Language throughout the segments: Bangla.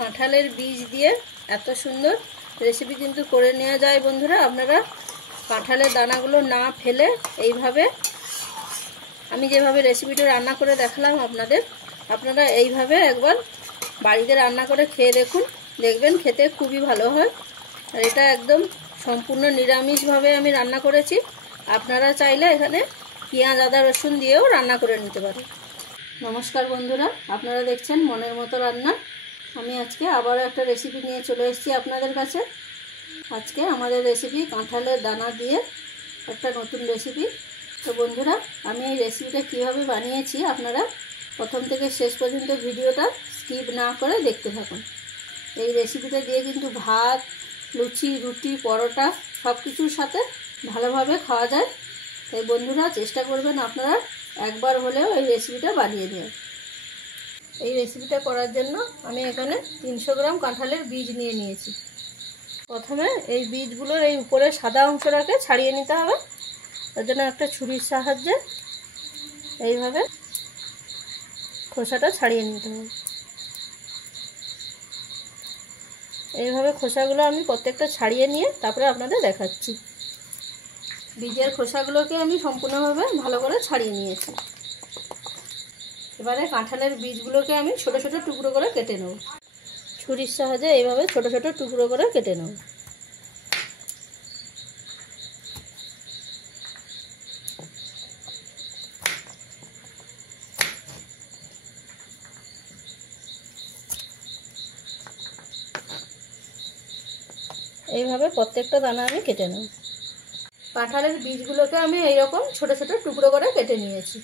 কাঁঠালের বীজ দিয়ে এত সুন্দর রেসিপি কিন্তু করে নেওয়া যায় বন্ধুরা। আপনারা কাঁঠালের দানাগুলো না ফেলে এইভাবে আমি যেভাবে রেসিপিটা রান্না করে দেখালাম আপনারা এইভাবে একবার বাড়িতে রান্না করে খেয়ে দেখবেন খেতে খুবই ভালো হয়। আর এটা একদম সম্পূর্ণ নিরামিষভাবে আমি রান্না করেছি। আপনারা চাইলে এখানে পেঁয়াজ আদা রসুন দিয়েও রান্না করে নিতে পারেন। নমস্কার বন্ধুরা, আপনারা দেখছেন মনের মতো রান্না। আমি আজকে আবারও একটা রেসিপি নিয়ে চলে এসেছি আপনাদের কাছে। আজকে আমাদের রেসিপি কাঁঠালের দানা দিয়ে একটা নতুন রেসিপি। তো বন্ধুরা, আমি এই রেসিপিটা কীভাবে বানিয়েছি আপনারা প্রথম থেকে শেষ পর্যন্ত ভিডিওটা স্কিপ না করে দেখতে থাকুন। এই রেসিপিটা দিয়ে কিন্তু ভাত, লুচি, রুটি, পরোটা সব কিছুর সাথে ভালোভাবে খাওয়া যায়। তাই বন্ধুরা চেষ্টা করবেন আপনারা একবার হলেও এই রেসিপিটা বানিয়ে নেবেন। এই রেসিপিটা করার জন্য আমি এখানে 300 গ্রাম কাঁঠালের বীজ নিয়ে নিয়েছি। প্রথমে এই বীজগুলোর এই উপরে সাদা অংশটাকে ছাড়িয়ে নিতে হবে। তার জন্য একটা ছুরির সাহায্যে এইভাবে খোসাটা ছাড়িয়ে নিতে হবে। এইভাবে খোসাগুলো আমি প্রত্যেকটা ছাড়িয়ে নিয়ে তারপরে আপনাদের দেখাচ্ছি। বীজের খোসাগুলোকে আমি সম্পূর্ণভাবে ভালো করে ছাড়িয়ে নিয়েছি। এবারে কাঁঠালের বীজগুলোকে আমি ছোট ছোট টুকরো করে কেটে নেব। ছুরির সাহায্যে এইভাবে ছোট ছোট টুকরো করে কেটে নেব। এইভাবে প্রত্যেকটা দানা আমি কেটে নেব। কাঁঠালের বীজগুলোকে আমি এইরকম ছোট ছোট টুকরো করে কেটে নিয়েছি।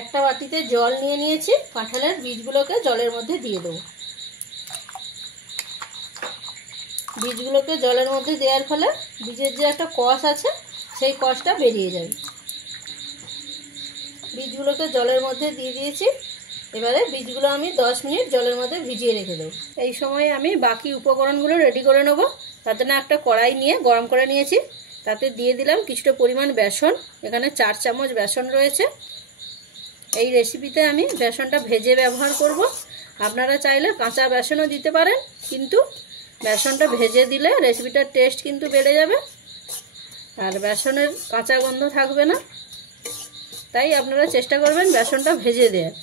একটা বাটিতে জল নিয়ে নিয়েছি। কাঁঠালের বীজগুলোকে জলের মধ্যে দিয়ে দেবো। বীজগুলোকে জলের মধ্যে দেওয়ার ফলে বীজের যে একটা কষ আছে সেই কষটা বেরিয়ে যাবে। বীজগুলোকে জলের মধ্যে দিয়ে দিয়েছি। এবারে বীজগুলো আমি 10 মিনিট জলের মধ্যে ভিজিয়ে রেখে দেবো। এই সময় আমি বাকি উপকরণগুলো রেডি করে নেব। তার জন্য একটা কড়াই নিয়ে গরম করে নিয়েছি। তাতে দিয়ে দিলাম কিছুটা পরিমাণ বেসন। এখানে 4 চামচ বেসন রয়েছে। এই রেসিপিতে আমি বেসনটা ভেজে ব্যবহার করব। আপনারা চাইলে কাঁচা বেসনও দিতে পারেন, কিন্তু বেসনটা ভেজে দিলে রেসিপিটার টেস্ট কিন্তু বেড়ে যাবে আর বেসনের কাঁচা গন্ধ থাকবে না। তাই আপনারা চেষ্টা করবেন বেসনটা ভেজে দেওয়ার।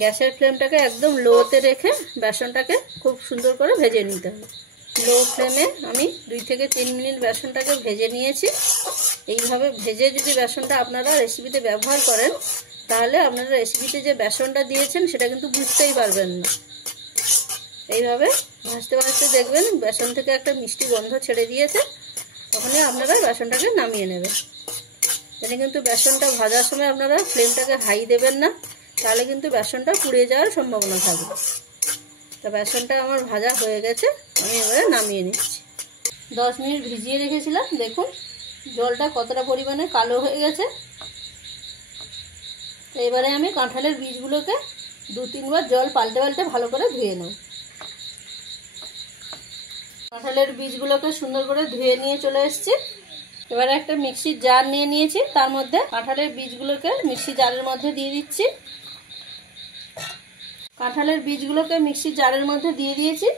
গ্যাসের ফ্লেমটাকে একদম লোতে রেখে বেসনটাকে খুব সুন্দর করে ভেজে নিতে হবে। লো ফ্লেমে আমি 2 থেকে 3 মিনিট বেসনটাকে ভেজে নিয়েছি। এইভাবে ভেজে যদি বেসনটা আপনারা রেসিপিতে ব্যবহার করেন তাহলে আপনারা রেসিপিতে যে বেসনটা দিয়েছেন সেটা কিন্তু বুঝতেই পারবেন না। এইভাবে ভাজতে ভাজতে দেখবেন বেসন থেকে একটা মিষ্টি গন্ধ ছেড়ে দিয়েছে। তখনই আপনারা বেসনটাকে নামিয়ে নেবেন। এখানে কিন্তু বেসনটা ভাজার সময় আপনারা ফ্লেমটাকে হাই দেবেন না, তাহলে কিন্তু বেসনটা পুড়ে যাওয়ার সম্ভাবনা থাকবে। তা বেসনটা আমার ভাজা হয়ে গেছে, আমি এবারে নামিয়ে নিচ্ছি। 10 মিনিট ভিজিয়ে রেখেছিলাম। দেখুন জলটা কতটা পরিমাণে কালো হয়ে গেছে। তো এবারে আমি কাঁঠালের বীজগুলোকে 2-3 বার জল পাল্টে পাল্টে ভালো করে ধুয়ে নেব। কাঁঠালের বীজগুলোকে সুন্দর করে ধুয়ে নিয়ে চলে এসেছি। এবারে একটা মিক্সির জার নিয়ে নিয়েছি। তার মধ্যে কাঁঠালের বীজগুলোকে মিক্সি জারের মধ্যে দিয়ে দিচ্ছি। কাঁঠালের বীজগুলোকে মিক্সির জারের মধ্যে দিয়ে দিয়েছি।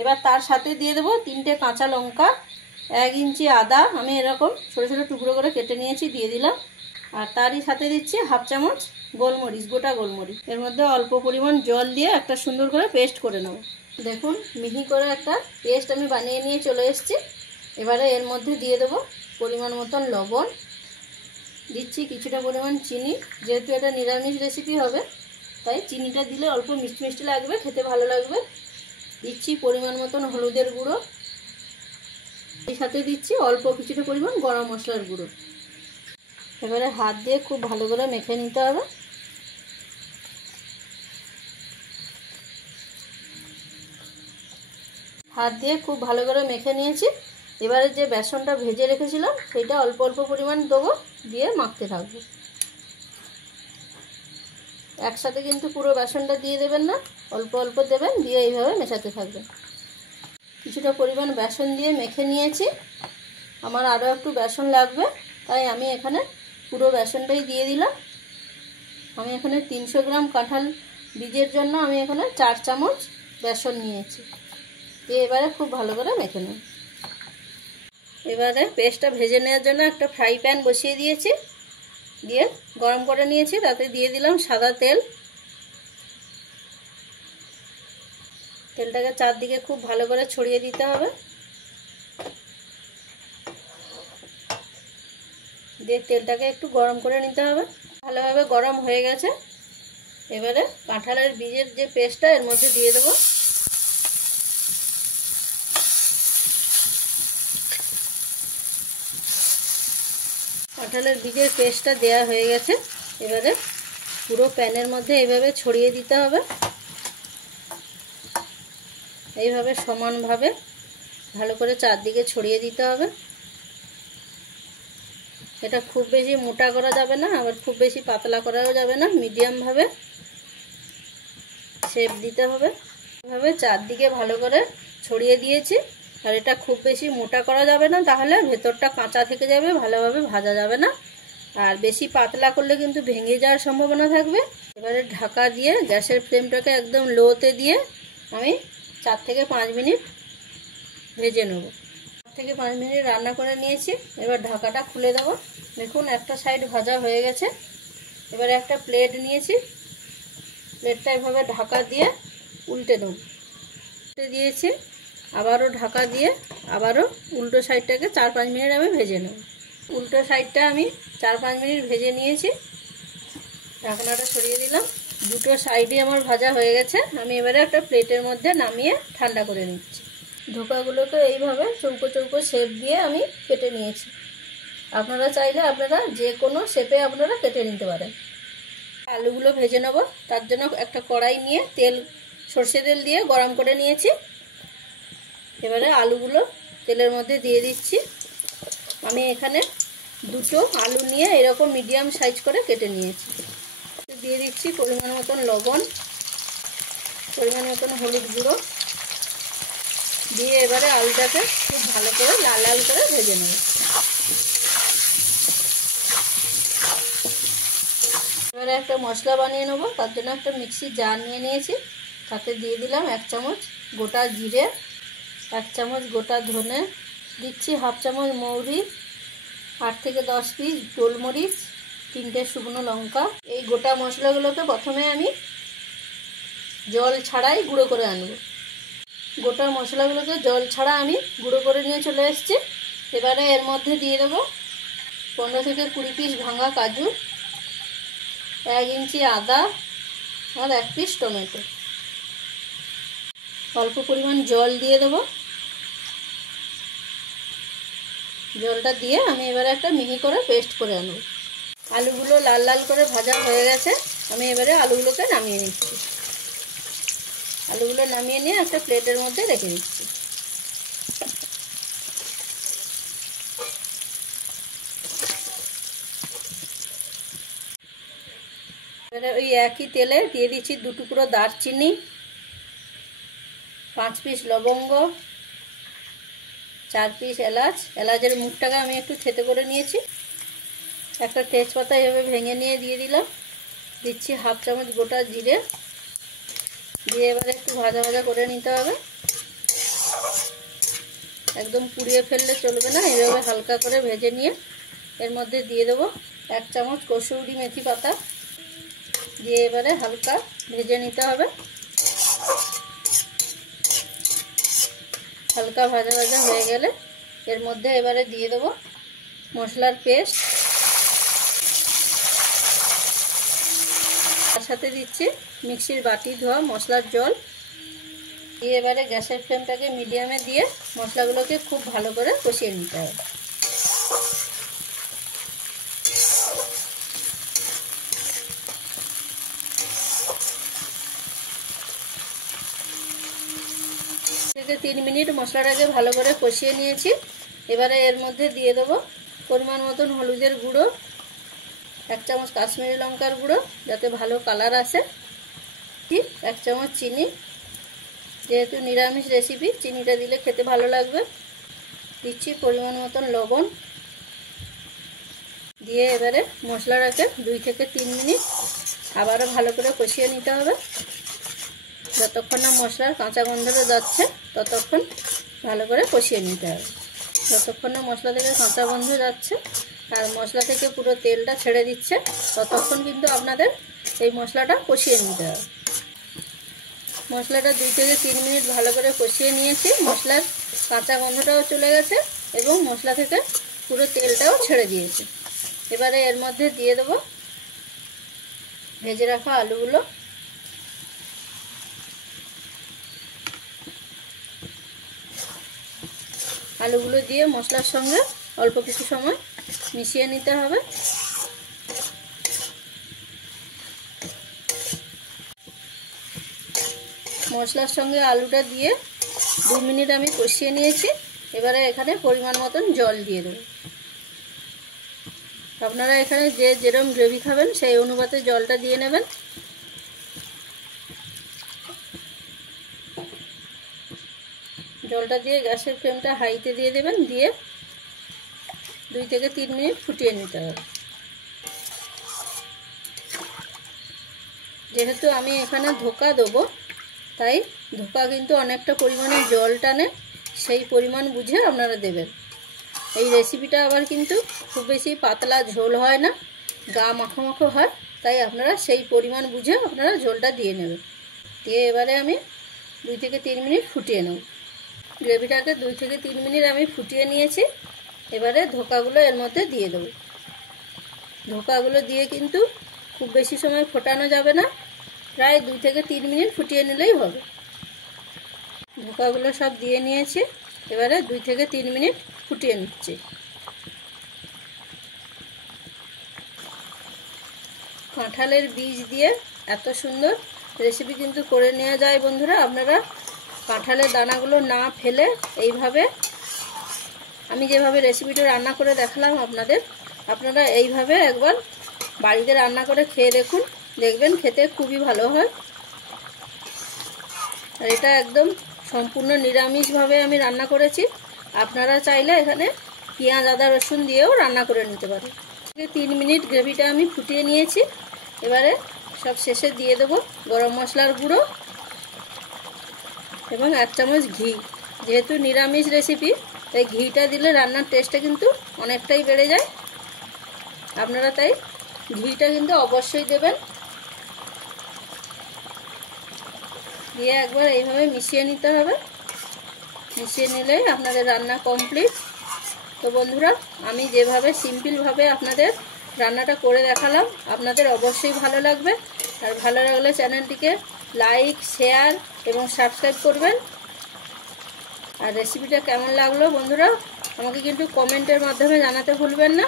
এবার তার সাথে দিয়ে দেবো 3টে কাঁচা লঙ্কা, 1 ইঞ্চি আদা আমি এরকম ছোট ছোট টুকরো করে কেটে নিয়েছি, দিয়ে দিলাম। আর তারই সাথে দিচ্ছি 1/2 চামচ গোলমরিচ, গোটা গোলমরিচ। এর মধ্যে অল্প পরিমাণ জল দিয়ে একটা সুন্দর করে পেস্ট করে নেব। দেখুন মিহি করে একটা পেস্ট আমি বানিয়ে নিয়ে চলে এসেছি। এবারে এর মধ্যে দিয়ে দেবো পরিমাণ মতন লবণ, দিচ্ছি কিছুটা পরিমাণ চিনি। যেহেতু এটা নিরামিষ রেসিপি হবে তাই চিনিটা দিলে অল্প মিষ্টি মিষ্টি লাগবে, খেতে ভালো লাগবে। দিচ্ছি পরিমাণ মতন হলুদের গুঁড়ো, এর সাথে দিচ্ছি অল্প কিছুটা পরিমাণ গরম মশলার গুঁড়ো। এবারে হাত দিয়ে খুব ভালো করে মেখে নিতে হবে। হাত দিয়ে খুব ভালো করে মেখে নিয়েছি। এবারে যে বেসনটা ভেজে রেখেছিলাম সেটা অল্প অল্প পরিমাণ দেবো, দিয়ে মাখতে থাকবো। একসাথে কিন্তু পুরো বেসনটা দিয়ে দেবেন না, অল্প অল্প দেবেন, দিয়ে এইভাবে মেশাতে থাকবেন। কিছুটা পরিমাণ বেসন দিয়ে মেখে নিয়েছি। আমার আরও একটু বেসন লাগবে, তাই আমি এখানে পুরো বেসনটাই দিয়ে দিলাম। আমি এখানে 300 গ্রাম কাঁঠাল বীজের জন্য আমি এখানে 4 চামচ বেসন নিয়েছি, দিয়ে এবারে খুব ভালো করে মেখে নেব। এবারে পেস্টটা ভেজে নেওয়ার জন্য একটা ফ্রাই প্যান বসিয়ে দিয়েছি, দিয়ে গরম করে নিয়েছি। তাতে দিয়ে দিলাম সাদা তেল। তেলটাকে চারদিকে খুব ভালো করে ছড়িয়ে দিতে হবে। দিয়ে তেলটাকে একটু গরম করে নিতে হবে। ভালোভাবে গরম হয়ে গেছে। এবারে কাঁঠালের বীজের যে পেস্টটা এর মধ্যে দিয়ে দেবো। কাঁঠালের বীজের পেস্টটা দেওয়া হয়ে গেছে। এবারে পুরো প্যানের মধ্যে এইভাবে ছড়িয়ে দিতে হবে। এইভাবে সমানভাবে ভালো করে চারদিকে ছড়িয়ে দিতে হবে। এটা খুব বেশি মোটা করা যাবে না, আবার খুব বেশি পাতলা করাও যাবে না, মিডিয়ামভাবে শেপ দিতে হবে। এভাবে চারদিকে ভালো করে ছড়িয়ে দিয়েছি। আর এটা খুব বেশি মোটা করা যাবে না, তাহলে ভেতরটা কাঁচা থেকে যাবে, ভালোভাবে ভাজা যাবে না। আর বেশি পাতলা করলে কিন্তু ভেঙে যাওয়ার সম্ভাবনা থাকবে। এবারে ঢাকা দিয়ে গ্যাসের ফ্লেমটাকে একদম লোতে দিয়ে আমি 4 থেকে 5 মিনিট ভেজে নেব। 4 থেকে 5 মিনিট রান্না করে নিয়েছি। এবার ঢাকাটা খুলে দেবো। দেখুন একটা সাইড ভাজা হয়ে গেছে। এবারে একটা প্লেট নিয়েছি, প্লেটটা এভাবে ঢাকা দিয়ে উল্টে দেবো। উল্টে দিয়েছি, আবারও ঢাকা দিয়ে আবারও উল্টো সাইডটাকে 4-5 মিনিট আমি ভেজে নেব। উল্টো সাইডটা আমি 4-5 মিনিট ভেজে নিয়েছি। ঢাকনাটা সরিয়ে দিলাম। দুটো সাইডই আমার ভাজা হয়ে গেছে। আমি এবারে একটা প্লেটের মধ্যে নামিয়ে ঠান্ডা করে নিচ্ছি। ধোকাগুলোকে এইভাবে চৌকো চৌকো শেপ দিয়ে আমি কেটে নিয়েছি। আপনারা চাইলে আপনারা যে কোনো শেপে আপনারা কেটে নিতে পারেন। আলুগুলো ভেজে নেব। তার জন্য একটা কড়াই নিয়ে সর্ষে তেল দিয়ে গরম করে নিয়েছি। এবারে আলুগুলো তেলের মধ্যে দিয়ে দিচ্ছি। আমি এখানে দুটো আলু নিয়ে এরকম মিডিয়াম সাইজ করে কেটে নিয়েছি। দিয়ে দিচ্ছি পরিমাণ মতন লবণ, পরিমাণ মতন হলুদ গুঁড়ো দিয়ে এবারে আলুটাকে খুব ভালো করে লাল লাল করে ভেজে নেব। এবারে একটা মশলা বানিয়ে নেব। তার জন্য একটা মিক্সি জার নিয়ে নিয়েছি। তাতে দিয়ে দিলাম 1 চামচ গোটা জিরে, 1 চামচ গোটা ধনে, দিচ্ছি 1/2 চামচ মৌরি, 8 থেকে 10 পিস গোলমরিচ, 3টে শুকনো লঙ্কা। এই গোটা মশলাগুলোকে প্রথমে আমি জল ছাড়াই গুঁড়ো করে আনব। গোটা মশলাগুলোকে জল ছাড়া আমি গুঁড়ো করে নিয়ে চলে এসেছি। এবারে এর মধ্যে দিয়ে দেবো 15 থেকে 20 পিস ভাঙা কাজু, 1 ইঞ্চি আদা আর 1 পিস টমেটো। অল্প পরিমাণ জল দিয়ে দেবো। জলটা দিয়ে আমি এবারে একটা মিহি করে পেস্ট করে আনব। আলুগুলো লাল লাল করে ভাজা হয়ে গেছে। আমি এবারে আলুগুলোকে নামিয়ে নিচ্ছি। আলুগুলো নামিয়ে নিয়ে একটা প্লেটের মধ্যে রেখে দিচ্ছি। এবারে ওই একই তেলে দিয়ে দিচ্ছি 2 টুকরো দারচিনি, 5 পিস লবঙ্গ, 4 পিস এলাচ। এলাচের মুখটাকে আমি একটু থেতো করে নিয়েছি। একটা তেজপাতা এভাবে ভেঙে নিয়ে দিয়ে দিলাম। দিচ্ছি 1/2 চামচ গোটা জিরে, দিয়ে এবারে একটু ভাজা ভাজা করে নিতে হবে। একদম পুড়িয়ে ফেললে চলবে না, এভাবে হালকা করে ভেজে নিয়ে এর মধ্যে দিয়ে দেবো 1 চামচ কসুরি মেথি পাতা, দিয়ে এবারে হালকা ভেজে নিতে হবে। হালকা ভাজা ভাজা হয়ে গেলে এর মধ্যে এবারে দিয়ে দেবো মশলার পেস্ট, তার সাথে দিচ্ছি মিক্সির বাটি ধোয়া মশলার জল। দিয়ে এবারে গ্যাসের ফ্লেমটাকে মিডিয়ামে দিয়ে মশলাগুলোকে খুব ভালো করে কষিয়ে নিতে হবে। থেকে 3 মিনিট মশলাটাকে ভালো করে কষিয়ে নিয়েছি। এবারে এর মধ্যে দিয়ে দেবো পরিমাণ মতন হলুদের গুঁড়ো, 1 চামচ কাশ্মীরি লঙ্কার গুঁড়ো যাতে ভালো কালার আসে, 1 চামচ চিনি, যেহেতু নিরামিষ রেসিপি চিনিটা দিলে খেতে ভালো লাগবে। দিচ্ছি পরিমাণ মতন লবণ, দিয়ে এবারে মশলাটাকে 2 থেকে 3 মিনিট আবারও ভালো করে কষিয়ে নিতে হবে। যতক্ষণ না মশলার কাঁচা গন্ধটা যাচ্ছে ততক্ষণ ভালো করে কষিয়ে নিতে হবে। যতক্ষণ না মশলা থেকে কাঁচা গন্ধ যাচ্ছে আর মশলা থেকে পুরো তেলটা ছেড়ে দিচ্ছে ততক্ষণ কিন্তু আপনাদের এই মশলাটা কষিয়ে নিতে হবে। মশলাটা 2 থেকে 3 মিনিট ভালো করে কষিয়ে নিয়েছি। মশলার কাঁচা গন্ধটাও চলে গেছে এবং মশলা থেকে পুরো তেলটাও ছেড়ে দিয়েছে। এবারে এর মধ্যে দিয়ে দেবো ভেজে রাখা আলুগুলো। আলুগুলো দিয়ে মশলার সঙ্গে অল্প কিছু সময় মিশিয়ে নিতে হবে। মশলার সঙ্গে আলুটা দিয়ে 2 মিনিট আমি কষিয়ে নিয়েছি। এবারে এখানে পরিমাণ মতন জল দিয়ে দেব। আপনারা এখানে যে যেরকম গ্রেভি খাবেন সেই অনুপাতে জলটা দিয়ে নেবেন। জলটা দিয়ে গ্যাসের ফ্লেমটা হাইতে দিয়ে দেবেন, দিয়ে 2 থেকে 3 মিনিট ফুটিয়ে নিতে হবে। যেহেতু আমি এখানে ধোকা দেবো তাই ধোকা কিন্তু অনেকটা পরিমাণে জল টানে, সেই পরিমাণ বুঝে আপনারা দেবেন। এই রেসিপিটা আবার কিন্তু খুব বেশি পাতলা ঝোল হয় না, গা মাখো মাখো হয়, তাই আপনারা সেই পরিমাণ বুঝে আপনারা ঝোলটা দিয়ে নেবেন। দিয়ে এবারে আমি 2 থেকে 3 মিনিট ফুটিয়ে নেব। গ্রেভিটাকে 2 থেকে 3 মিনিট আমি ফুটিয়ে নিয়েছি। এবারে ধোকাগুলো এর মধ্যে দিয়ে দেবো। ধোকাগুলো দিয়ে কিন্তু খুব বেশি সময় ফোটানো যাবে না, প্রায় 2 থেকে 3 মিনিট ফুটিয়ে নিলেই হবে। ধোকাগুলো সব দিয়ে নিয়েছি। এবারে 2 থেকে 3 মিনিট ফুটিয়ে নিচ্ছি। কাঁঠালের বীজ দিয়ে এত সুন্দর রেসিপি কিন্তু করে নেওয়া যায় বন্ধুরা। আপনারা কাঁঠালের দানাগুলো না ফেলে এইভাবে আমি যেভাবে রেসিপিটা রান্না করে দেখালাম আপনারা এইভাবে একবার বাড়িতে রান্না করে খেয়ে দেখুন, দেখবেন খেতে খুবই ভালো হয়। আর এটা একদম সম্পূর্ণ নিরামিষভাবে আমি রান্না করেছি। আপনারা চাইলে এখানে পেঁয়াজ আদা রসুন দিয়েও রান্না করে নিতে পারেন। 3 মিনিট গ্রেভিটা আমি ফুটিয়ে নিয়েছি। এবারে সব শেষে দিয়ে দেবো গরম মশলার গুঁড়ো এবং 1 চামচ ঘি। যেহেতু নিরামিষ রেসিপি তাই ঘিটা দিলে রান্নার টেস্টটা কিন্তু অনেকটাই বেড়ে যায়। আপনারা তাই ঘিটা কিন্তু অবশ্যই দেবেন। দিয়ে একবার এইভাবে মিশিয়ে নিতে হবে। মিশিয়ে নিলেই আপনাদের রান্না কমপ্লিট। তো বন্ধুরা, আমি যেভাবে সিম্পলভাবে আপনাদের রান্নাটা করে দেখালাম আপনাদের অবশ্যই ভালো লাগবে। আর ভালো লাগলে চ্যানেলটিকে লাইক, শেয়ার এবং সাবস্ক্রাইব করবেন। আর রেসিপিটা কেমন লাগলো বন্ধুরা আমাকে কিন্তু কমেন্টের মাধ্যমে জানাতে ভুলবেন না।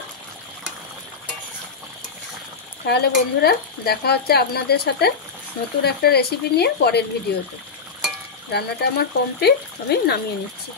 তাহলে বন্ধুরা দেখা হচ্ছে আপনাদের সাথে নতুন একটা রেসিপি নিয়ে পরের ভিডিওতে। রান্নাটা আমার কমপ্লিট, আমি নামিয়ে নিচ্ছি।